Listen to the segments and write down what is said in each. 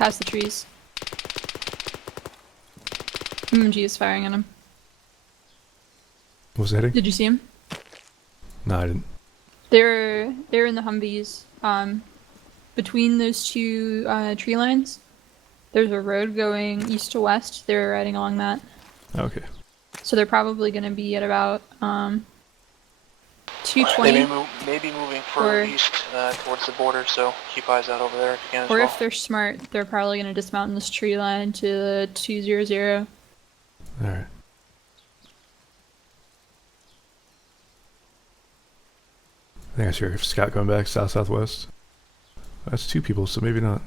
Past the trees. MMG is firing at him. What was that hitting? Did you see him? No, I didn't. They're in the Humvees. Between those two tree lines, there's a road going east to west. They're riding along that. Okay. So they're probably going to be at about 220. They may be moving further east towards the border, so keep eyes out over there if you can as Or well. if they're smart, they're probably going to dismount in this tree line to the 200. Alright. I think I see a scout coming back, south-southwest. That's 2 people, so maybe not.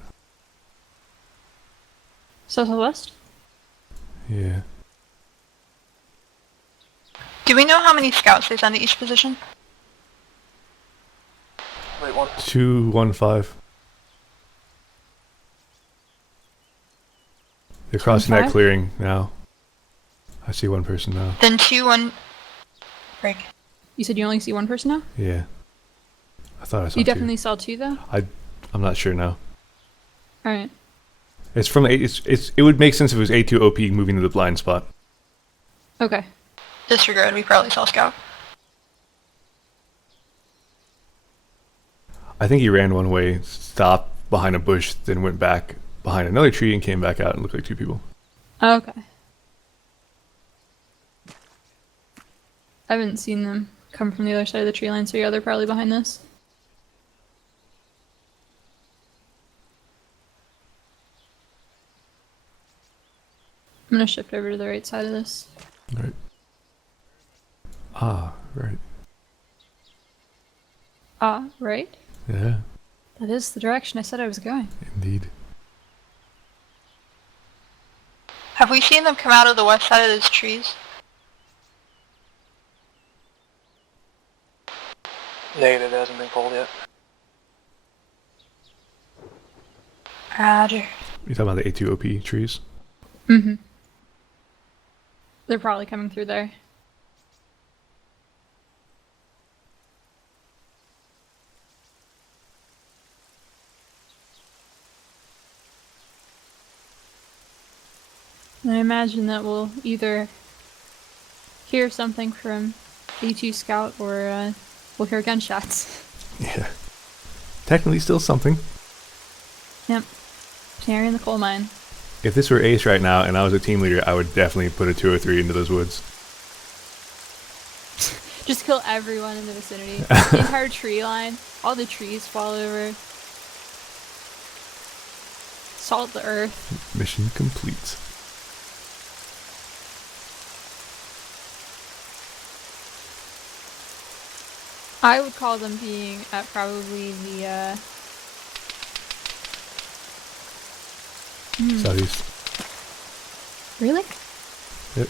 Southwest? Yeah. Do we know how many scouts they send to each position? Wait, one. 215. They're crossing that 215? clearing now. I see one person now. Then 2-1 break. You said you only see one person now? Yeah. I thought I saw You 2. definitely saw 2 though? I'm not sure now. Alright. It's from it would make sense if it was A2 OP moving to the blind spot. Okay. Disregard, we probably saw scout. I think he ran one way, stopped behind a bush, then went back behind another tree and came back out and looked like 2 people. Okay. I haven't seen them come from the other side of the tree line, so yeah, they're probably behind this. I'm gonna shift over to the right side of this. Right. Ah, right. Ah, right? Yeah, That is the direction I said I was going. indeed. Have we seen them come out of the west side of those trees? Negative, it hasn't been called yet. Roger. You talking about the A2 OP trees? Mm-hmm. They're probably coming through there. And I imagine that we'll either hear something from A2 Scout or we'll hear gunshots. Yeah. Technically still something. Yep. Canary in the coal mine. If this were Ace right now and I was a team leader, I would definitely put a 203 into those woods. Just kill everyone in the vicinity. The entire tree line. All the trees fall over. Salt the earth. Mission complete. I would call them being at probably the Southeast. Really? Yep.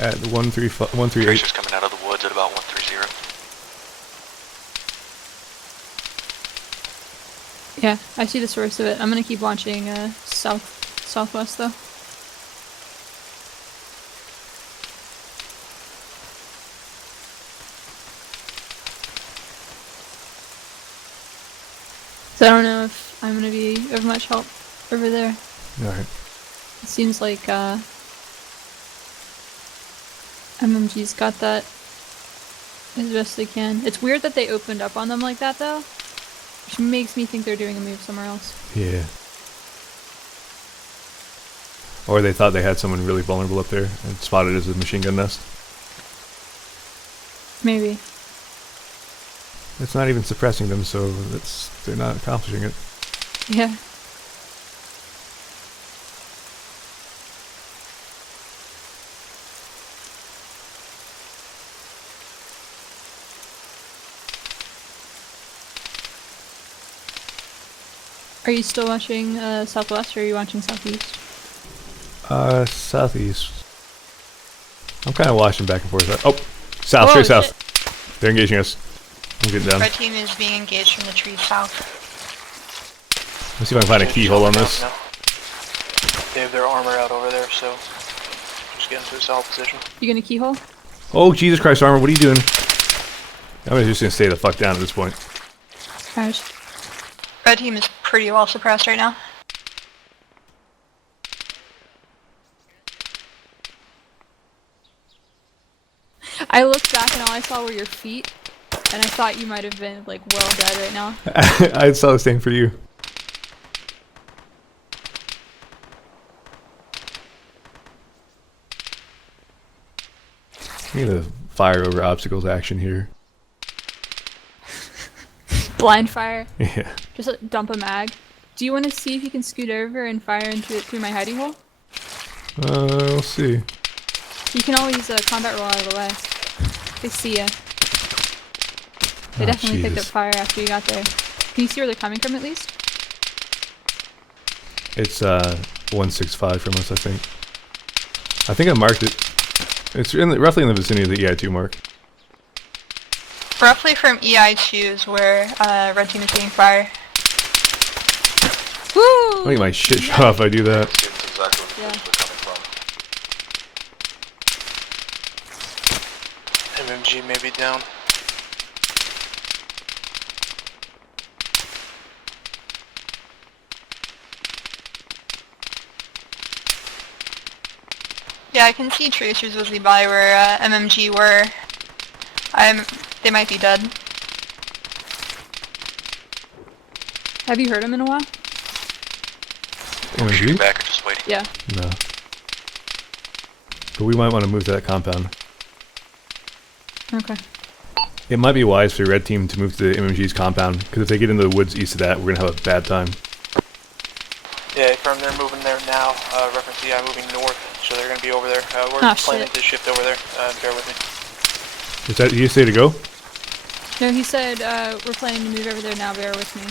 At 138. Pressure's coming out of the woods at about 130. Yeah, I see the source of it. I'm gonna keep watching southwest though. So I don't know if I'm gonna be of much help over there. Alright. It seems like MMG's got that as best they can. It's weird that they opened up on them like that though, which makes me think they're doing a move somewhere else. Yeah. Or they thought they had someone really vulnerable up there and spotted as a machine gun nest. Maybe. It's not even suppressing them, so they're not accomplishing it. Yeah. Are you still watching southwest or are you watching southeast? Southeast. I'm kind of watching back and forth. Oh! South, Whoa, straight south. shit. They're engaging us. I'm getting down. Red team is being engaged from the trees south. Let's see if I can find a keyhole on this. They have their armor out over there, so just get into a solid position. You gonna keyhole? Oh, Jesus Christ, Armor, what are you doing? I'm just gonna stay the fuck down at this point. Alright. Red team is pretty well suppressed right now. I saw were your feet, and I thought you might have been like well dead right now. I saw the same for you. We need a fire over obstacles action here. Blind fire. Yeah. Just dump a mag. Do you want to see if you can scoot over and fire into it through my hidey hole? We'll see. You can always combat roll out of the way. They see ya. They Oh, definitely picked up Jesus. fire after you got there. Can you see where they're coming from at least? It's 165 from us, I think. I think I marked it. It's roughly in the vicinity of the EI2 mark. Roughly from EI2 is where red team is getting fire. Woo! I'll get my shit shot off if I do that. That's exactly where Yeah. they're coming from. MMG may be down. Yeah, I can see tracers whizzing by where MMG were. They might be dead. Have you heard him in a while? We're shooting MMG? back or just waiting. Yeah. No. But we might want to move to that compound. Okay. It might be wise for red team to move to the MMG's compound, because if they get into the woods east of that, we're going to have a bad time. Yeah, from they're moving there now. Reference EI moving north, so they're gonna be over there. We're Ah, planning shit. to shift over there. Bear with me. Is that you say to go? No, he said we're planning to move over there now. Bear with me.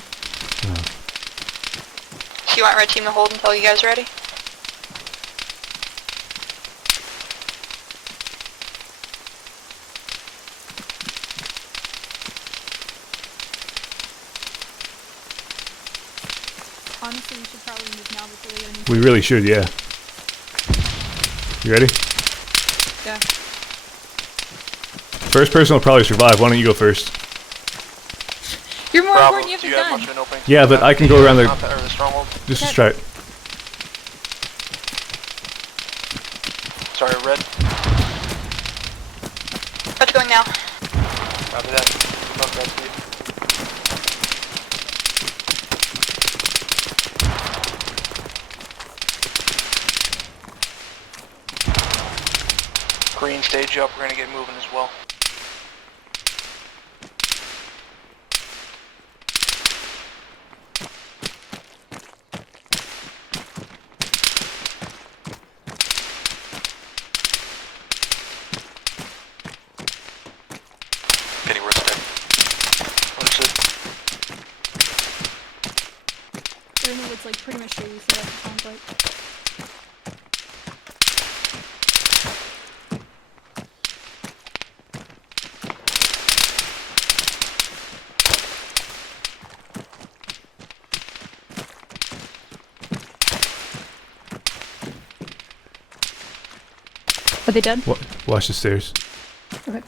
So you want red team to hold until you guys are ready? Honestly, we should probably move now before they get any. We really should, yeah. You ready? Yeah. First person will probably survive. Why don't you go first? You're more Bravo, important. You have do the you have gun. much of an opening? Yeah, but I can go around the... Or the stronghold. Just Okay. try it. Sorry, red. Red's going now. Copy that. Fuck that speed. Green stage up. We're gonna get moving as well. Getting wrist dead. Understood. They're in the woods, like pretty much straight east of us, it sounds like. Are they dead? Watch the stairs. Okay.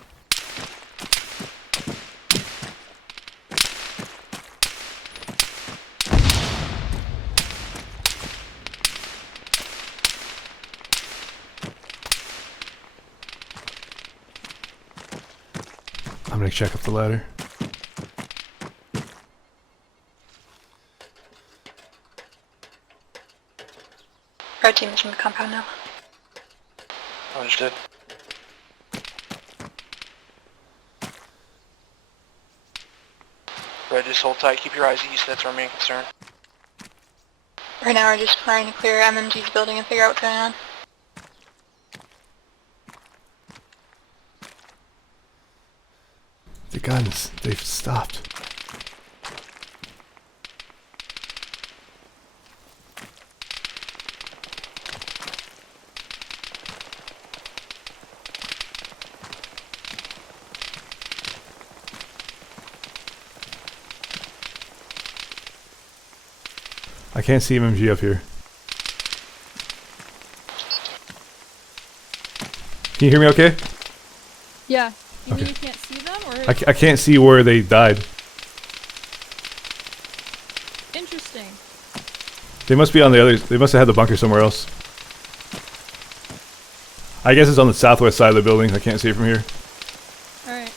I'm gonna check up the ladder. Red team is in the compound now. Understood. Red, just hold tight. Keep your eyes east. That's our main concern. Right now we're just trying to clear MMG's building and figure out what's going on. The guns, they've stopped. I can't see MMG up here. Can you hear me okay? Yeah. You mean Okay. you can't see them, or I can't see where they died. interesting? They must be on the other... They must have had the bunker somewhere else. I guess it's on the southwest side of the building. I can't see it from here. All right.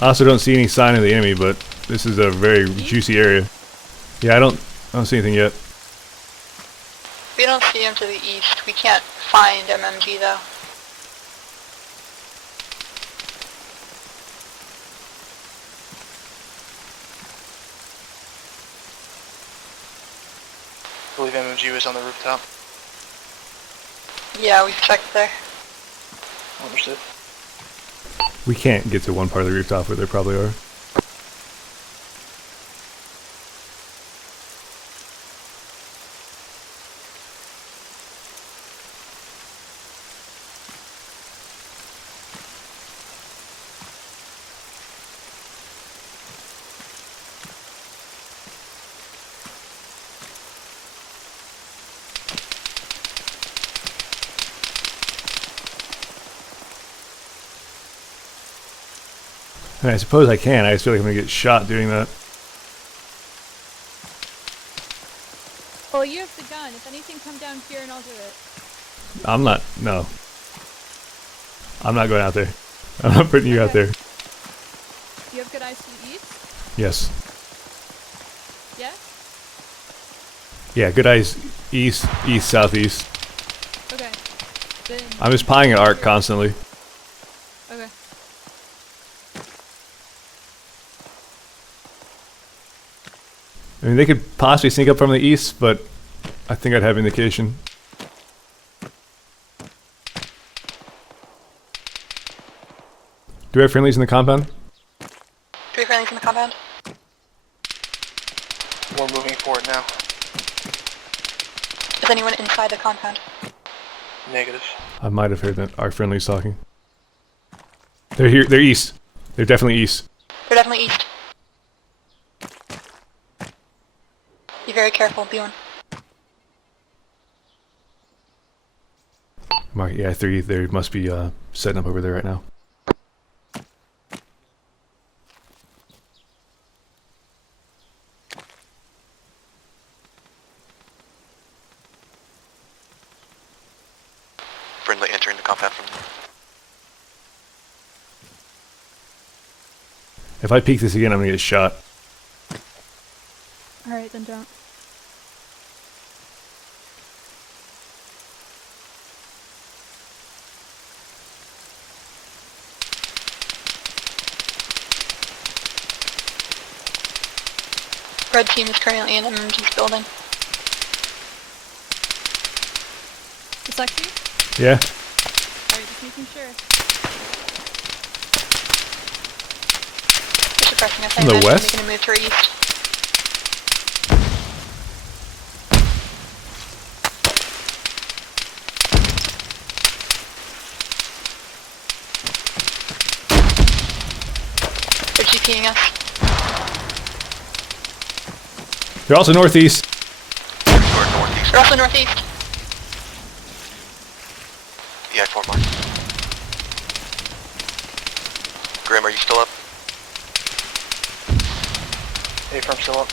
I also don't see any sign of the enemy, but this is a very juicy area. Yeah, I don't see anything yet. We don't see him to the east. We can't find MMG though. I believe MMG was on the rooftop. Yeah, we've checked there. Understood. We can't get to one part of the rooftop where they probably are. I mean, I suppose I can. I just feel like I'm gonna get shot doing that. Well, you have the gun. If anything, come down here and I'll do it. I'm not. No. I'm not going out there. I'm not putting you out there. You have good eyes to the east? Yes. Yeah? Yeah, good eyes east, east, southeast. Okay. Then. I'm just pieing an arc constantly. Okay. I mean, they could possibly sneak up from the east, but I think I'd have indication. Do we have friendlies in the compound? Three friendlies in the compound. We're moving forward now. Is anyone inside the compound? Negative. I might have heard that our friendlies talking. They're here. They're east. They're definitely east. They're definitely east. Be very careful, B1. Mark, yeah, 3. They must be setting up over there right now. Friendly entering the compound from there. If I peek this again, I'm gonna get shot. Alright, then don't. Red team is currently in MMG's building. Dyslexi? Yeah. Alright, just making sure. They're suppressing us. From the I imagine west? they're gonna move to our east. They're GPing us. They're also northeast. Toward northeast. They're also northeast. EI4 mark. Grim, are you still up? Hey, firm still up.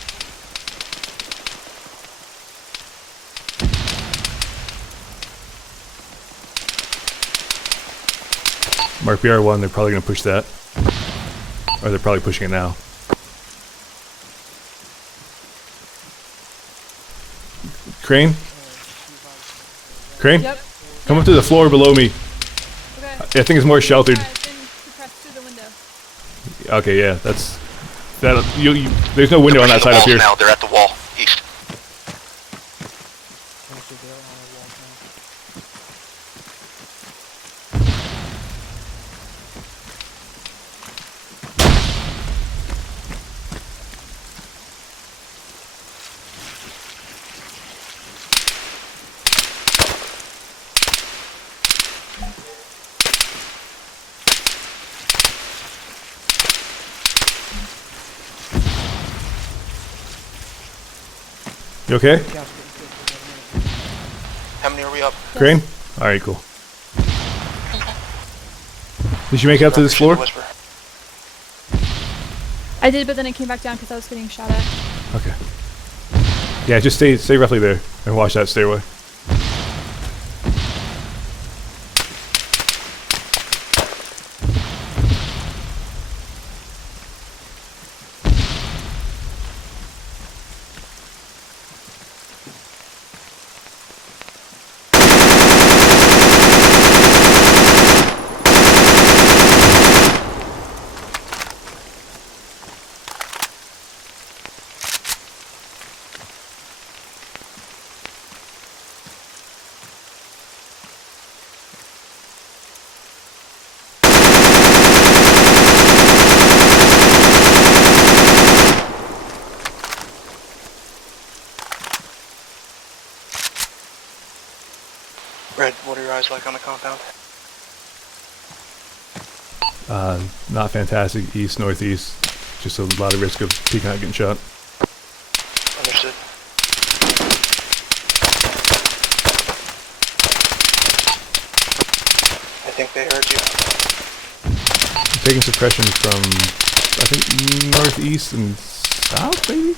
Mark BR1. They're probably gonna push that, or they're probably pushing it now. Crane? Crane? Yep. Come up to the floor below me. Okay. I think it's more sheltered. I've been suppressed through the window. Okay, yeah, that's... That, there's no window on that They're side up pushing here. the walls now. They're at the wall. East. You okay? How many are we up? Crane? Alright, cool. Did you make it up to this floor? Whisper. I did, but then I came back down because I was getting shot at. Okay. Yeah, just stay roughly there and watch that stairway. Red, what are your eyes like on the compound? Not fantastic. East, northeast. Just a lot of risk of peeking out getting shot. Understood. I think they heard you. Taking suppression from, I think, northeast and south, maybe?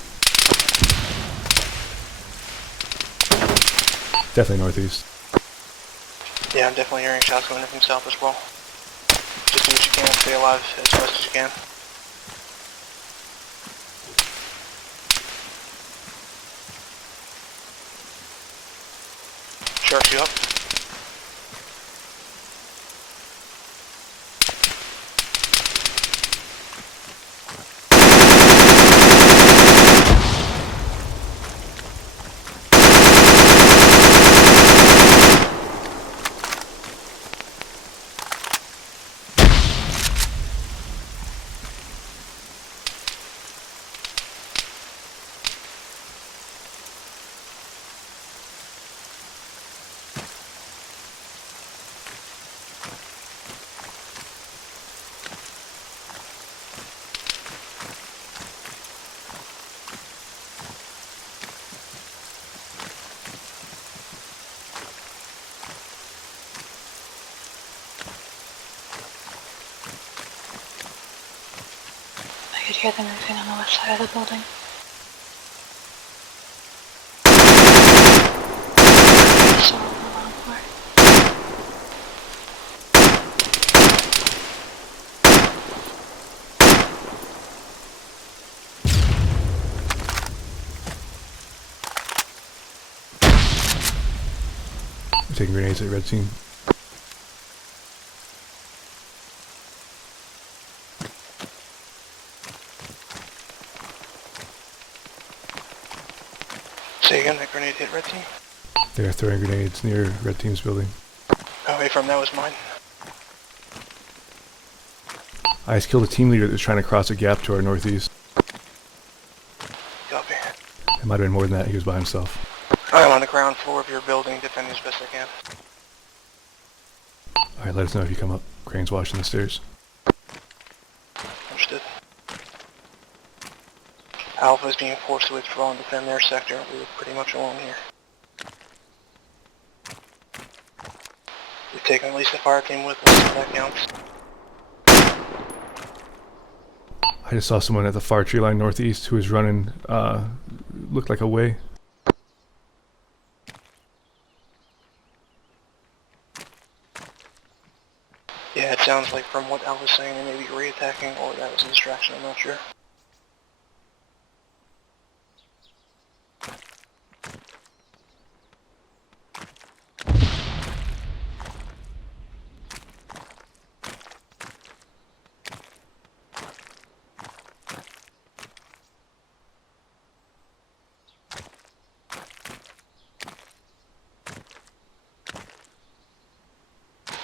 Definitely northeast. Yeah, I'm definitely hearing shots coming in from south as well. Just do what you can, stay alive as best as you can. Sharks, you up? I could hear them moving on the west side of the building. So, on the bottom floor. I'm taking grenades at red team. Say again, that grenade hit red team? They're throwing grenades near red team's building. Away from that was mine. I just killed a team leader that was trying to cross a gap to our northeast. Copy. It might have been more than that. He was by himself. I'm on the ground floor of your building, defending as best I can. Alright, let us know if you come up. Crane's washing the stairs. Understood. Alpha is being forced to withdraw and defend their sector. We're pretty much alone here. We've taken at least a fire team with us, so that counts. I just saw someone at the far tree line northeast who was running, looked like a way. Yeah, it sounds like from what Al was saying, they may be re-attacking, or that was a distraction, I'm not sure.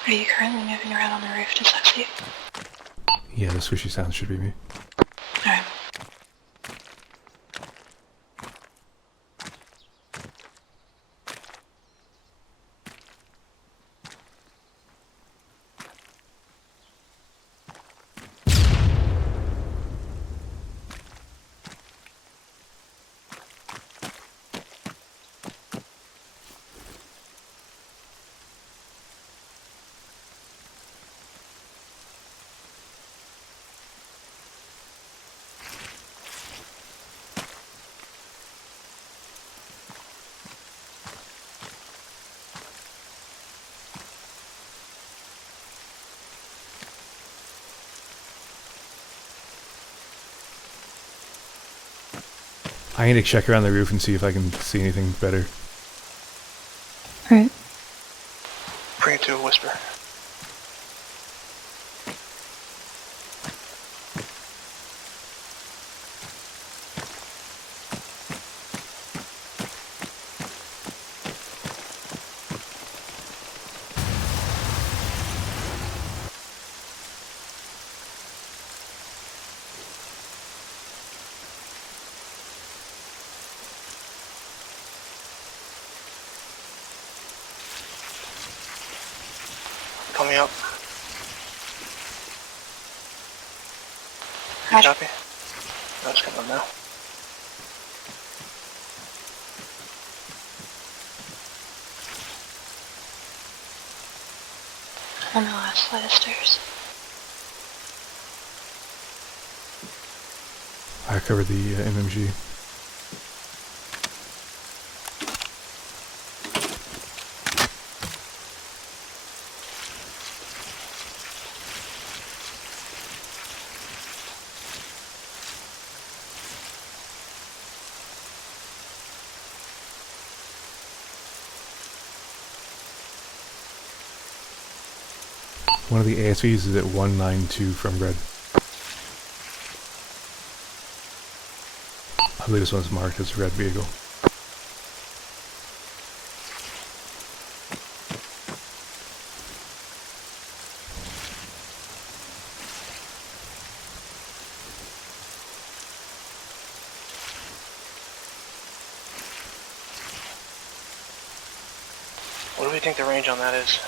Are you currently moving around on the roof, dslyecxi? Yeah, the swishy sound should be me. Alright. I need to check around the roof and see if I can see anything better. Alright. Bring it to a whisper. coming up. You Roger. copy? That's coming up now. On the last flight of stairs. I covered the MMG. One of the ASVs is at 192 from red. I believe this one's marked as a red vehicle. What do we think the range on that is?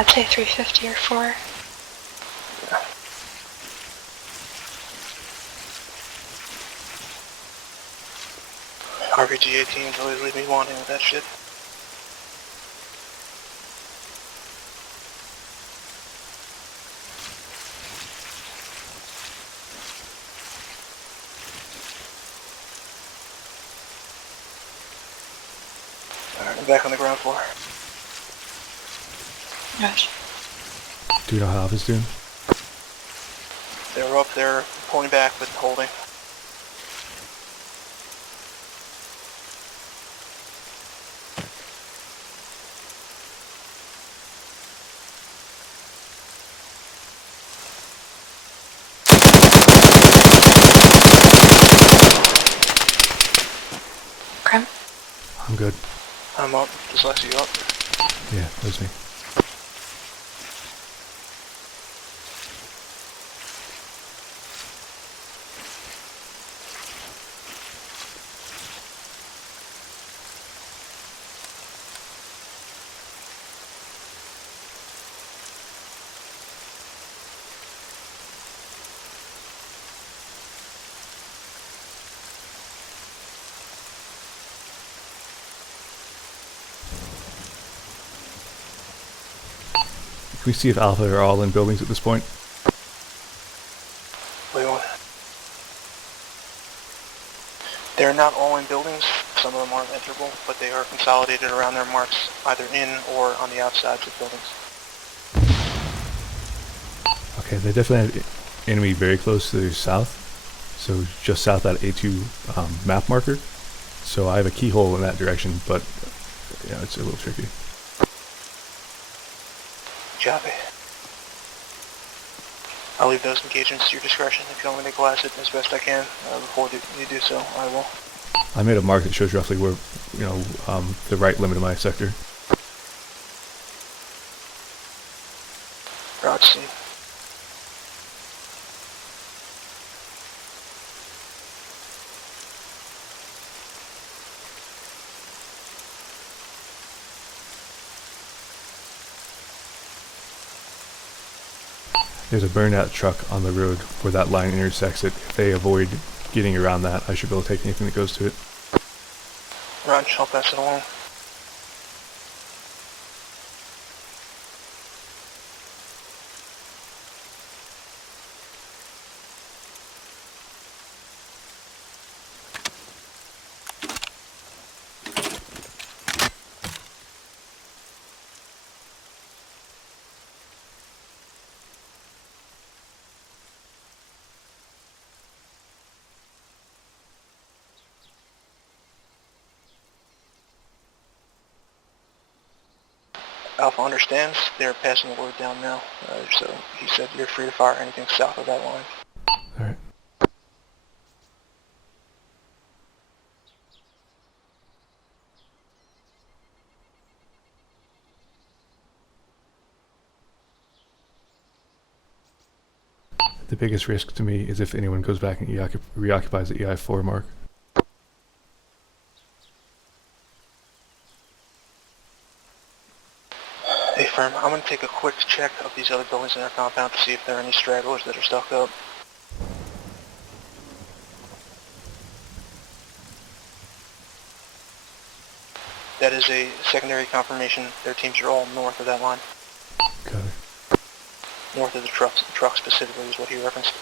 I'd say 350 or 4. RPG 18s always leave me wanting with that shit. Alright, I'm back on the ground floor. Gosh. Do you know how Alpha's doing? They're up there pulling back with holding. Grim? I'm good. I'm up. Dyslexi, you up? Yeah, that's me. Can we see if Alpha are all in buildings at this point? What do you want? They're not all in buildings. Some of them aren't enterable, but they are consolidated around their marks, either in or on the outsides of buildings. Okay, they definitely have enemy very close to the south. So just south of that A2 map marker. So I have a keyhole in that direction, but yeah, it's a little tricky. Copy. I'll leave those engagements to your discretion. If you want me to glass it as best I can before you do so, I will. I made a mark that shows roughly where, the right limit of my sector. Roger, scene. There's a burnout truck on the road where that line intersects it. If they avoid getting around that, I should be able to take anything that goes to it. Roger, I'll pass it along. Alpha understands. They're passing the word down now. So he said you're free to fire anything south of that line. Alright. The biggest risk to me is if anyone goes back and reoccupies the EI4 mark. Hey, firm, I'm going to take a quick check of these other buildings in our compound to see if there are any stragglers that are stuck up. That is a secondary confirmation. Their teams are all north of that line. Got it. North of the trucks. The truck specifically is what he referenced.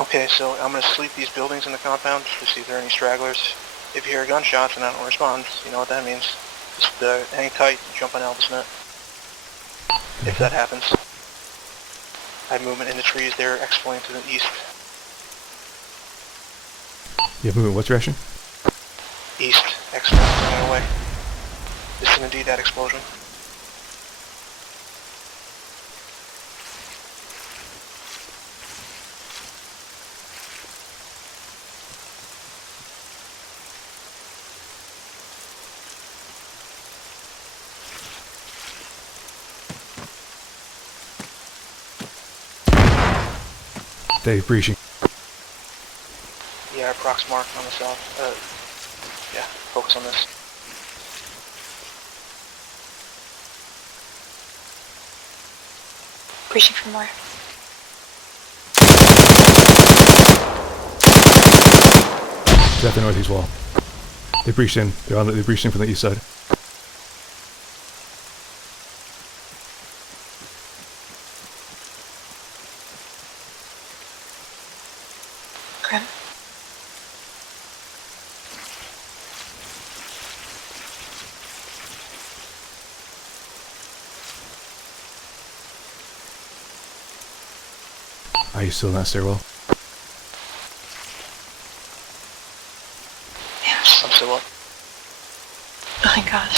Okay, so I'm going to sleep these buildings in the compound to see if there are any stragglers. If you hear gunshots and I don't respond, you know what that means. Just hang tight and jump on Elvis Net. If that happens. I have movement in the trees there, exfoliating to the east. You have movement what direction? East, exfoliating away. This is indeed that explosion. Dave, breaching. Yeah, prox mark on the south. Yeah, focus on this. Breaching from where? They're at the northeast wall. They breached in. They breached in from the east side. Grim. Are you still in that stairwell? Yes. I'm still up. Oh my god.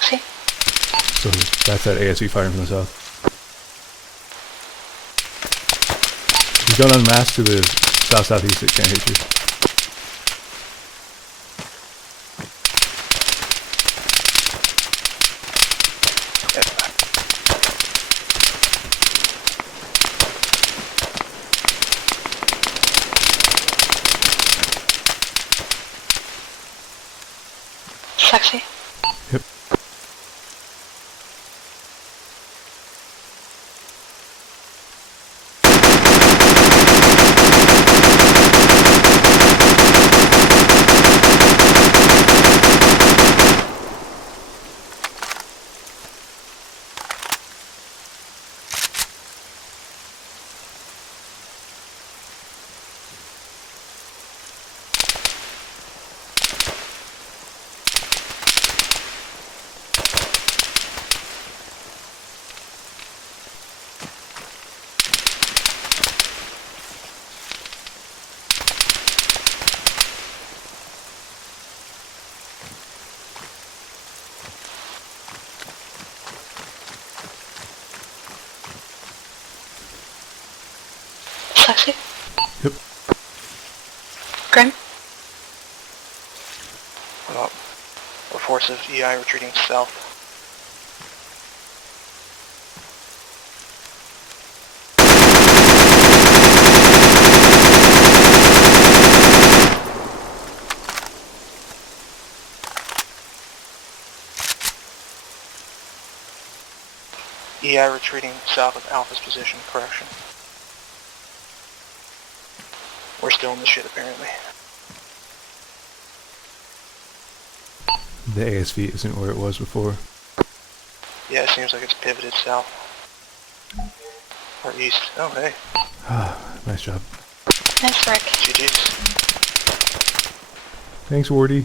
See? So that's that ASV firing from the south. If you don't unmask to the south-southeast, it can't hit you. Sexy. Yep. Sexy. Yep. Grim. A force of EI retreating south. EI retreating south of Alpha's position, correction. We're still in the shit apparently. The ASV isn't where it was before. Yeah, it seems like it's pivoted south. Or east. Oh, hey. Nice job. Nice work. GG's. Thanks, Wardy.